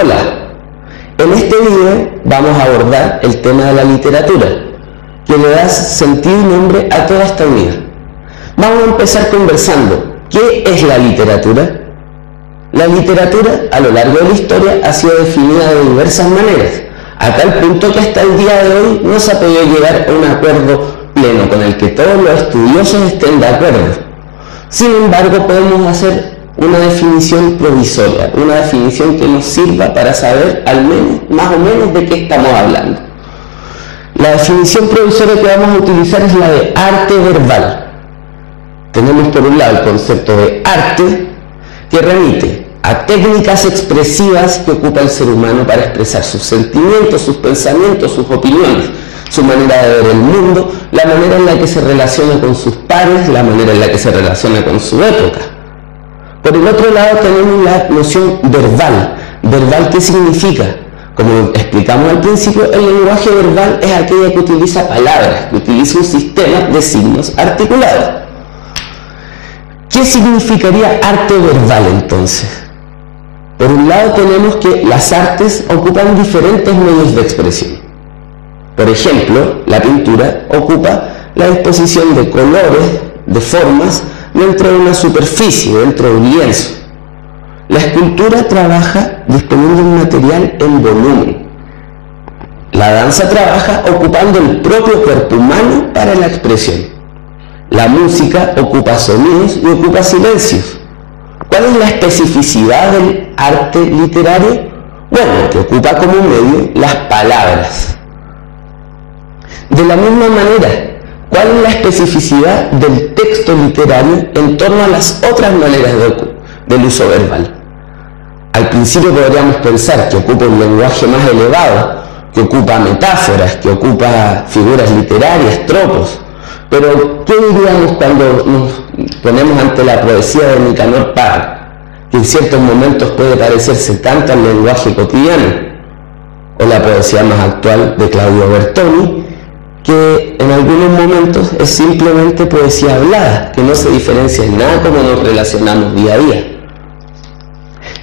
Hola, en este video vamos a abordar el tema de la literatura, que le da sentido y nombre a toda esta unidad. Vamos a empezar conversando. ¿Qué es la literatura? La literatura a lo largo de la historia ha sido definida de diversas maneras, a tal punto que hasta el día de hoy no se ha podido llegar a un acuerdo pleno con el que todos los estudiosos estén de acuerdo. Sin embargo, podemos hacer una definición provisoria, una definición que nos sirva para saber al menos, más o menos de qué estamos hablando. La definición provisoria que vamos a utilizar es la de arte verbal. Tenemos por un lado el concepto de arte, que remite a técnicas expresivas que ocupa el ser humano para expresar sus sentimientos, sus pensamientos, sus opiniones, su manera de ver el mundo, la manera en la que se relaciona con sus pares, la manera en la que se relaciona con su época. Por el otro lado tenemos la noción verbal. ¿Verbal qué significa? Como explicamos al principio, el lenguaje verbal es aquella que utiliza palabras, que utiliza un sistema de signos articulados. ¿Qué significaría arte verbal entonces? Por un lado tenemos que las artes ocupan diferentes medios de expresión. Por ejemplo, la pintura ocupa la disposición de colores, de formas, dentro de una superficie, dentro de un lienzo. La escultura trabaja disponiendo un material en volumen. La danza trabaja ocupando el propio cuerpo humano para la expresión. La música ocupa sonidos y ocupa silencios. ¿Cuál es la especificidad del arte literario? Bueno, que ocupa como medio las palabras. De la misma manera, ¿cuál es la especificidad del texto literario en torno a las otras maneras del uso verbal? Al principio podríamos pensar que ocupa un lenguaje más elevado, que ocupa metáforas, que ocupa figuras literarias, tropos. Pero, ¿qué diríamos cuando nos ponemos ante la poesía de Nicanor Parra, que en ciertos momentos puede parecerse tanto al lenguaje cotidiano? O la poesía más actual de Claudio Bertoni, que en algunos momentos es simplemente poesía hablada, que no se diferencia en nada como nos relacionamos día a día.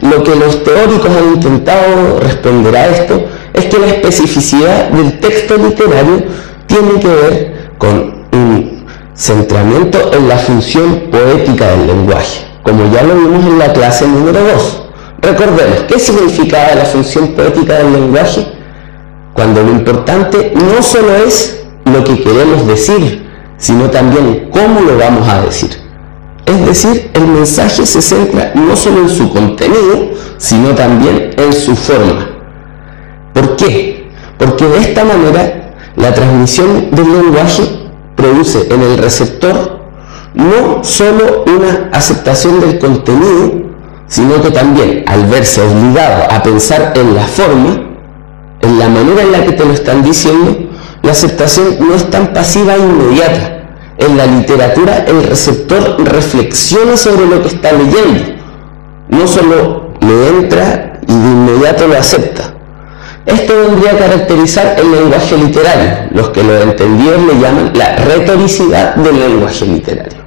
Lo que los teóricos han intentado responder a esto es que la especificidad del texto literario tiene que ver con un centramiento en la función poética del lenguaje, como ya lo vimos en la clase número 2. Recordemos, ¿qué significaba la función poética del lenguaje? Cuando lo importante no solo es lo que queremos decir, sino también cómo lo vamos a decir. Es decir, el mensaje se centra no solo en su contenido, sino también en su forma. ¿Por qué? Porque de esta manera la transmisión del lenguaje produce en el receptor no solo una aceptación del contenido, sino que también, al verse obligado a pensar en la forma, en la manera en la que te lo están diciendo, la aceptación no es tan pasiva e inmediata. En la literatura el receptor reflexiona sobre lo que está leyendo. No solo le entra y de inmediato lo acepta. Esto vendría a caracterizar el lenguaje literario. Los que lo entendidos le llaman la retoricidad del lenguaje literario.